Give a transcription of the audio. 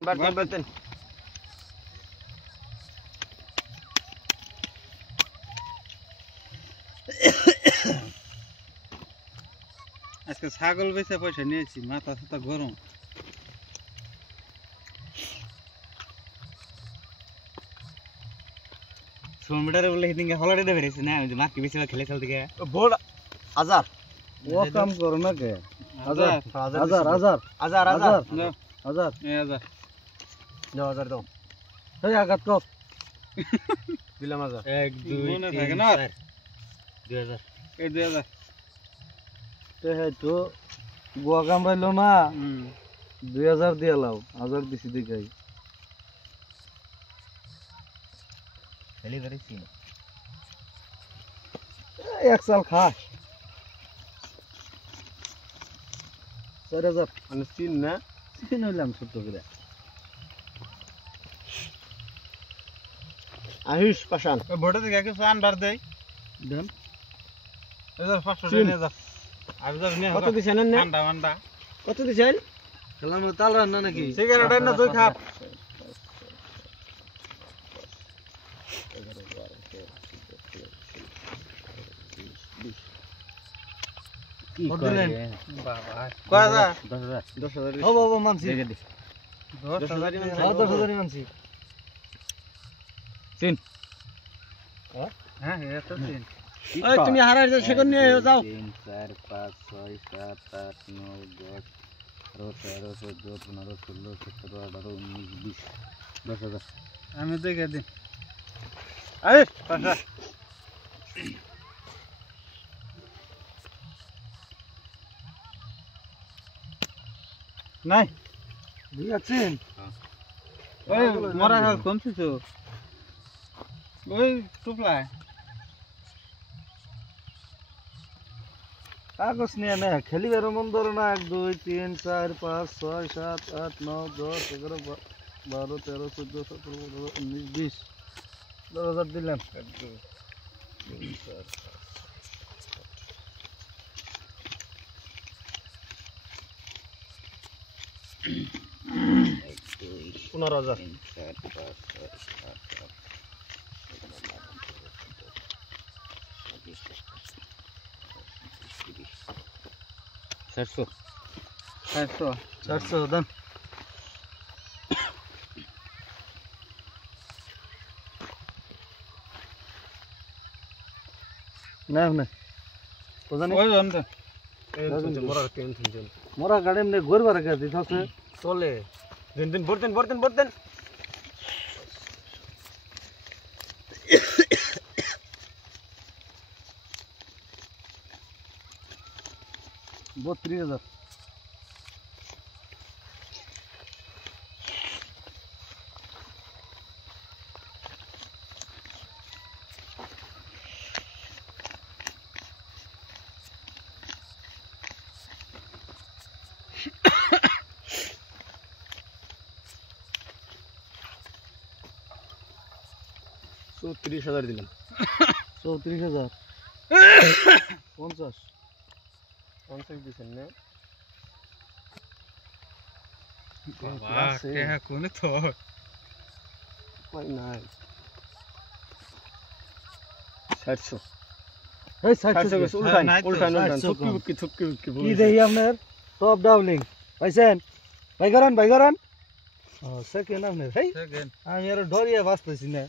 Berten. আজকে ছাগল বেচে পয়সা নিয়েছি, মাথা সাথে গরম। সোমবারে বলে হিদিনকে হলিডে দেবে রেছে না, যে মার্কে বেশি খেলে খেলতে গিয়ে বড় হাজার ও কাম করো না কে? হাজার হাজার হাজার হাজার হাজার হাজার এই হাজার দাও হাজার দাও এই আঘাত কর দিলাম হাজার 1 2 মনে 3 থাকে না? 4 2000 এই 2000 তে হয়তো গোয়া কামড়াইলো না, 2000 দিয়ে লাও, 1000 দিছি দেখাই। খেলি করেছি এক সাল খাস 4000 মানে তিন না চিকেন হইলাম ছোট করে। আয়ুষ পাশান ভোটে থেকে কিছু আন্ডার দেই দেন 1500 নিয়ে যা। আর যা নিয়ে কত দিছেন না আন্ডা আন্ডা কত দিছেন খেলাম তাল রান্না নাকি? সিগারেট না তুই খা। কি কত করে দিলেন? বাবা কয় যা 10000 হবো হবো মানছি, দেখে দি 10000 হ্যাঁ 10,000 মানছি। তিন হ্যাঁ এটা তিন। এই তুমি হারার যে সেকন্ড নিয়ে যাও 3 4 5 6 7 8 9 10 11 12 13 14 15 16 17 18 19 20 10,000 আমি দেখে দিন। আরে পাশা নাই দিয়েছেন? ওই মরা হাল কোনছিস ওই টুপলায় কাগজ নিয়ে না খেলিবার মন ধরো না। 1 2 3 4 5 6 7 8 9 10 11 12 13 14 17 18 19 20 10,000 দিলাম। 1 2 3 4 15000 700 400 দেন। না না ওজানি ওই আমদা মোরা টেনশন মোরা গাড়ি এমনি ঘুরবার রেখে দিতেছে। চলে দিন দিন বর্তেন 32,000 30000 দিলাম 34,000 50 50 দিছেন না বাবা কে কোন তো কই নাই 700 এই 700 উল্টান থুপকি কি দেই আপনার টপ ডাউলিং পাইছেন? ভাই করেন ও সেকেন্ড আপনার। হেই সেকেন্ড আমি আর ডরিয়ে বাঁচতেছি না।